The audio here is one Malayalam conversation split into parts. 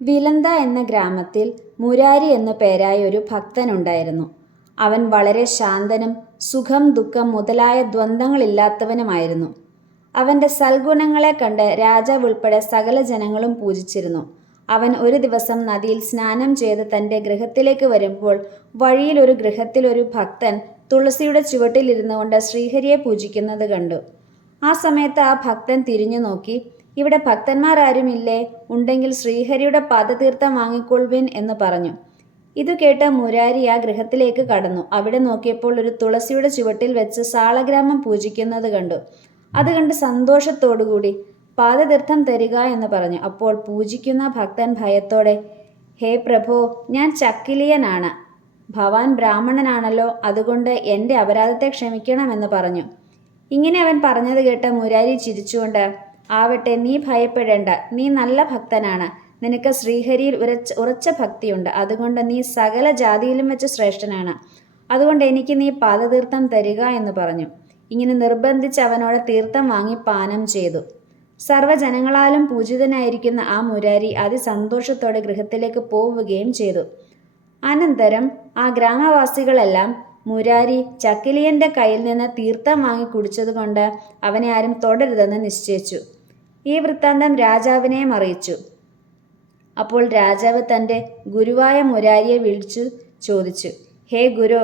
വിലന്ത എന്ന ഗ്രാമത്തിൽ മുരാരി എന്നു പേരായ ഒരു ഭക്തനുണ്ടായിരുന്നു. അവൻ വളരെ ശാന്തനും സുഖം ദുഃഖം മുതലായ ദ്വന്ദ്ങ്ങളില്ലാത്തവനുമായിരുന്നു. അവൻ്റെ സൽഗുണങ്ങളെ കണ്ട് രാജാവ് ഉൾപ്പെടെ സകല ജനങ്ങളും പൂജിച്ചിരുന്നു. അവൻ ഒരു ദിവസം നദിയിൽ സ്നാനം ചെയ്ത് തൻ്റെ ഗൃഹത്തിലേക്ക് വരുമ്പോൾ വഴിയിൽ ഒരു ഗൃഹത്തിൽ ഒരു ഭക്തൻ തുളസിയുടെ ചുവട്ടിലിരുന്നു കൊണ്ട് ശ്രീഹരിയെ പൂജിക്കുന്നത് കണ്ടു. ആ സമയത്ത് ആ ഭക്തൻ തിരിഞ്ഞു നോക്കി, ഇവിടെ ഭക്തന്മാർ ആരുമില്ലേ? ഉണ്ടെങ്കിൽ ശ്രീഹരിയുടെ പാദതീർത്ഥം വാങ്ങിക്കൊള്ളുവിൻ എന്ന് പറഞ്ഞു. ഇതു കേട്ട് മുരാരി ആ ഗൃഹത്തിലേക്ക് കടന്നു. അവിടെ നോക്കിയപ്പോൾ ഒരു തുളസിയുടെ ചുവട്ടിൽ വെച്ച് സാളഗ്രാമം പൂജിക്കുന്നത് കണ്ടു. അത് കണ്ട് സന്തോഷത്തോടുകൂടി പാദതീർത്ഥം തരിക എന്ന് പറഞ്ഞു. അപ്പോൾ പൂജിക്കുന്ന ഭക്തൻ ഭയത്തോടെ, ഹേ പ്രഭോ, ഞാൻ ചക്കിലിയനാണ്. ഭവാൻ ബ്രാഹ്മണനാണല്ലോ, അതുകൊണ്ട് എൻ്റെ അപരാധത്തെ ക്ഷമിക്കണമെന്ന് പറഞ്ഞു. ഇങ്ങനെ അവൻ പറഞ്ഞത് കേട്ട മുരാരി ചിരിച്ചുകൊണ്ട്, ആവട്ടെ, നീ ഭയപ്പെടേണ്ട, നീ നല്ല ഭക്തനാണ്. നിനക്ക് ശ്രീഹരിയിൽ ഉറച്ച ഭക്തിയുണ്ട്. അതുകൊണ്ട് നീ സകല ജാതിയിലും വെച്ച് ശ്രേഷ്ഠനാണ്. അതുകൊണ്ട് എനിക്ക് നീ പാദതീർത്ഥം തരിക എന്ന് പറഞ്ഞു. ഇങ്ങനെ നിർബന്ധിച്ച് അവനോട് തീർത്ഥം വാങ്ങി പാനം ചെയ്തു. സർവ്വജനങ്ങളാലും പൂജിതനായിരിക്കുന്ന ആ മുരാരി അതിസന്തോഷത്തോടെ ഗൃഹത്തിലേക്ക് പോവുകയും ചെയ്തു. അനന്തരം ആ ഗ്രാമവാസികളെല്ലാം മുരാരി ചക്കിലിയൻ്റെ കയ്യിൽ നിന്ന് തീർത്ഥം വാങ്ങി കുടിച്ചതുകൊണ്ട് അവനെ ആരും തൊടരുതെന്ന് നിശ്ചയിച്ചു. ഈ വൃത്താന്തം രാജാവിനെയും അറിയിച്ചു. അപ്പോൾ രാജാവ് തൻ്റെ ഗുരുവായ മുരാരിയെ വിളിച്ചു ചോദിച്ചു, ഹേ ഗുരു,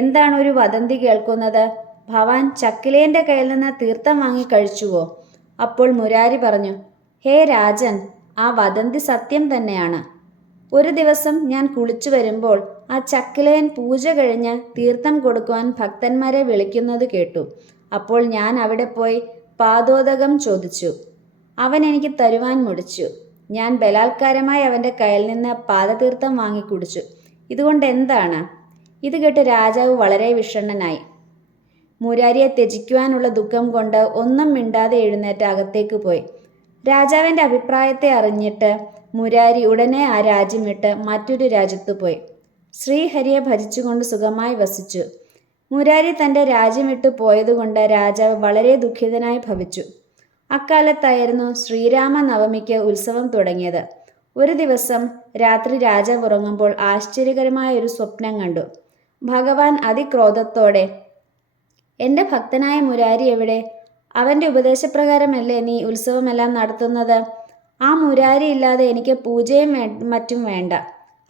എന്താണ് ഒരു വദന്തി കേൾക്കുന്നത്? ഭവാൻ ചക്കിലിയൻ്റെ കയ്യിൽ നിന്ന് തീർത്ഥം വാങ്ങി കഴിച്ചുവോ? അപ്പോൾ മുരാരി പറഞ്ഞു, ഹേ രാജൻ, ആ വദന്തി സത്യം തന്നെയാണ്. ഒരു ദിവസം ഞാൻ കുളിച്ചു വരുമ്പോൾ ആ ചക്കിലയൻ പൂജ കഴിഞ്ഞ് തീർത്ഥം കൊടുക്കുവാൻ ഭക്തന്മാരെ വിളിക്കുന്നത് കേട്ടു. അപ്പോൾ ഞാൻ അവിടെ പോയി പാദോദകം ചോദിച്ചു. അവൻ എനിക്ക് തരുവാൻ മുടിച്ചു. ഞാൻ ബലാത്കാരമായി അവൻ്റെ കയ്യിൽ നിന്ന് പാദതീർത്ഥം വാങ്ങി കുടിച്ചു. ഇതുകൊണ്ട് എന്താണ്? ഇത് കേട്ട് രാജാവ് വളരെ വിഷണ്ണനായി. മുരാരിയെ ത്യജിക്കുവാനുള്ള ദുഃഖം കൊണ്ട് ഒന്നും മിണ്ടാതെ എഴുന്നേറ്റ് അകത്തേക്ക് പോയി. രാജാവിൻ്റെ അഭിപ്രായത്തെ അറിഞ്ഞിട്ട് മുരാരി ഉടനെ ആ രാജ്യം വിട്ട് മറ്റൊരു രാജ്യത്ത് പോയി ശ്രീഹരിയെ ഭജിച്ചുകൊണ്ട് സുഖമായി വസിച്ചു. മുരാരി തൻ്റെ രാജ്യം വിട്ടു പോയതുകൊണ്ട് രാജാവ് വളരെ ദുഃഖിതനായി ഭവിച്ചു. അക്കാലത്തായിരുന്നു ശ്രീരാമനവമിക്ക് ഉത്സവം തുടങ്ങിയത്. ഒരു ദിവസം രാത്രി രാജാവ് ഉറങ്ങുമ്പോൾ ആശ്ചര്യകരമായ ഒരു സ്വപ്നം കണ്ടു. ഭഗവാൻ അതിക്രോധത്തോടെ, എൻ്റെ ഭക്തനായ മുരാരി എവിടെ? അവൻ്റെ ഉപദേശപ്രകാരമല്ലേ നീ ഉത്സവമെല്ലാം നടത്തുന്നത്? ആ മുരാരി ഇല്ലാതെ എനിക്ക് പൂജയും മറ്റും വേണ്ട.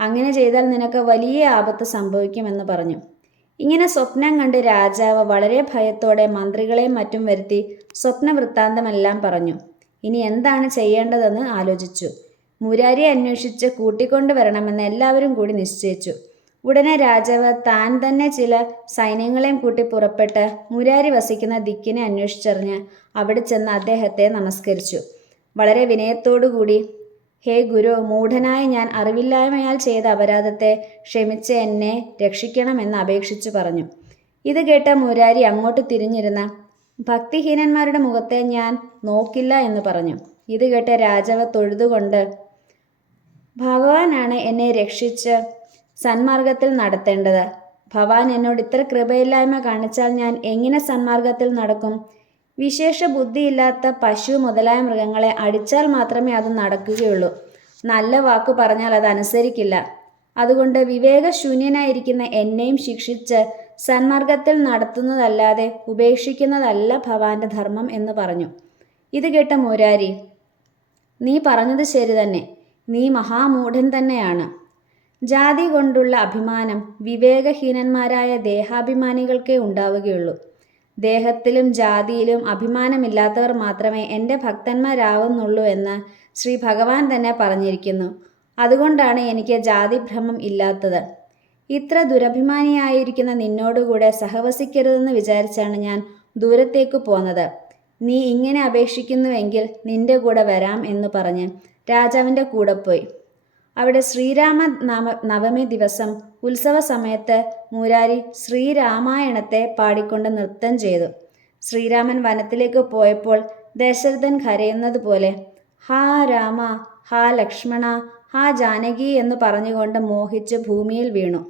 അങ്ങനെ ചെയ്താൽ നിനക്ക് വലിയ ആപത്ത് സംഭവിക്കുമെന്ന് പറഞ്ഞു. ഇങ്ങനെ സ്വപ്നം കണ്ട് രാജാവ് വളരെ ഭയത്തോടെ മന്ത്രികളെയും മറ്റും വരുത്തി സ്വപ്നവൃത്താന്തമെല്ലാം പറഞ്ഞു. ഇനി എന്താണ് ചെയ്യേണ്ടതെന്ന് ആലോചിച്ചു. മുരാരിയെ അന്വേഷിച്ച് കൂട്ടിക്കൊണ്ടുവരണമെന്ന് എല്ലാവരും കൂടി നിശ്ചയിച്ചു. ഉടനെ രാജാവ് താൻ തന്നെ ചില സൈന്യങ്ങളെയും കൂട്ടി പുറപ്പെട്ട് മുരാരി വസിക്കുന്ന ദിക്കിനെ അന്വേഷിച്ചറിഞ്ഞ് അവിടെ ചെന്ന് അദ്ദേഹത്തെ നമസ്കരിച്ചു. വളരെ വിനയത്തോടുകൂടി, ഹേ ഗുരു, മൂഢനായ ഞാൻ അറിവില്ലായ്മയാൽ ചെയ്ത അപരാധത്തെ ക്ഷമിച്ച് എന്നെ രക്ഷിക്കണമെന്ന് അപേക്ഷിച്ചു പറഞ്ഞു. ഇത് കേട്ട മുരാരി അങ്ങോട്ട് തിരിഞ്ഞിരുന്ന ഭക്തിഹീനന്മാരുടെ മുഖത്തെ ഞാൻ നോക്കില്ല എന്ന് പറഞ്ഞു. ഇത് കേട്ട രാജാവ് തൊഴുതുകൊണ്ട്, ഭഗവാനാണ് എന്നെ രക്ഷിച്ച് സന്മാർഗത്തിൽ നടത്തേണ്ടത്. ഭഗവാൻ എന്നോട് ഇത്ര കൃപയില്ലായ്മ കാണിച്ചാൽ ഞാൻ എങ്ങനെ സന്മാർഗത്തിൽ നടക്കും? വിശേഷ ബുദ്ധിയില്ലാത്ത പശു മുതലായ മൃഗങ്ങളെ അടിച്ചാൽ മാത്രമേ അത് നടക്കുകയുള്ളൂ. നല്ല വാക്കു പറഞ്ഞാൽ അത് അനുസരിക്കില്ല. അതുകൊണ്ട് വിവേകശൂന്യനായിരിക്കുന്ന എന്നെയും ശിക്ഷിച്ച് സന്മാർഗത്തിൽ നടത്തുന്നതല്ലാതെ ഉപേക്ഷിക്കുന്നതല്ല ഭഗവാന്റെ ധർമ്മം എന്ന് പറഞ്ഞു. ഇത് കേട്ട മുരാരി, നീ പറഞ്ഞത് ശരി തന്നെ. നീ മഹാമൂഢൻ തന്നെയാണ്. ജാതി കൊണ്ടുള്ള അഭിമാനം വിവേകഹീനന്മാരായ ദേഹാഭിമാനികൾക്കേ ഉണ്ടാവുകയുള്ളൂ. ദേഹത്തിലും ജാതിയിലും അഭിമാനമില്ലാത്തവർ മാത്രമേ എൻ്റെ ഭക്തന്മാരാവുന്നുള്ളൂ എന്ന് ശ്രീ ഭഗവാൻ തന്നെ പറഞ്ഞിരിക്കുന്നു. അതുകൊണ്ടാണ് എനിക്ക് ജാതിഭ്രമം ഇല്ലാത്തത്. ഇത്ര ദുരഭിമാനിയായിരിക്കുന്ന നിന്നോടുകൂടെ സഹവസിക്കരുതെന്ന് വിചാരിച്ചാണ് ഞാൻ ദൂരത്തേക്ക് പോന്നത്. നീ ഇങ്ങനെ അപേക്ഷിക്കുന്നുവെങ്കിൽ നിന്റെ കൂടെ വരാം എന്ന് പറഞ്ഞ് രാജാവിൻ്റെ കൂടെ പോയി. അവിടെ ശ്രീരാമ നവമി ദിവസം ഉത്സവ സമയത്ത് മുരാരി ശ്രീരാമായണത്തെ പാടിക്കൊണ്ട് നൃത്തം ചെയ്തു. ശ്രീരാമൻ വനത്തിലേക്ക് പോയപ്പോൾ ദശരഥൻ കരയുന്നത് പോലെ ഹാ രാമ, ഹാ ലക്ഷ്മണ, ഹാ ജാനകി എന്ന് പറഞ്ഞുകൊണ്ട് മോഹിച്ച് ഭൂമിയിൽ വീണു.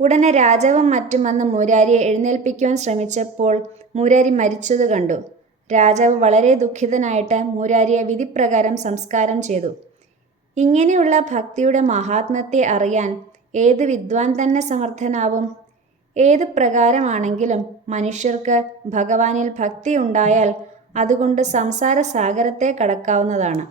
ഉടനെ രാജാവും മറ്റും വന്ന് മുരാരിയെ എഴുന്നേൽപ്പിക്കുവാൻ ശ്രമിച്ചപ്പോൾ മുരാരി മരിച്ചത് കണ്ടു. രാജാവ് വളരെ ദുഃഖിതനായിട്ട് മുരാരിയെ വിധിപ്രകാരം സംസ്കാരം ചെയ്തു. ഇങ്ങനെയുള്ള ഭക്തിയുടെ മഹാത്മ്യത്തെ അറിയാൻ ഏത് വിദ്വാൻ തന്നെ സമർത്ഥനാവും? ഏത് പ്രകാരമാണെങ്കിലും മനുഷ്യർക്ക് ഭഗവാനിൽ ഭക്തിയുണ്ടായാൽ അതുകൊണ്ട് സംസാര സാഗരത്തെ കടക്കാവുന്നതാണ്.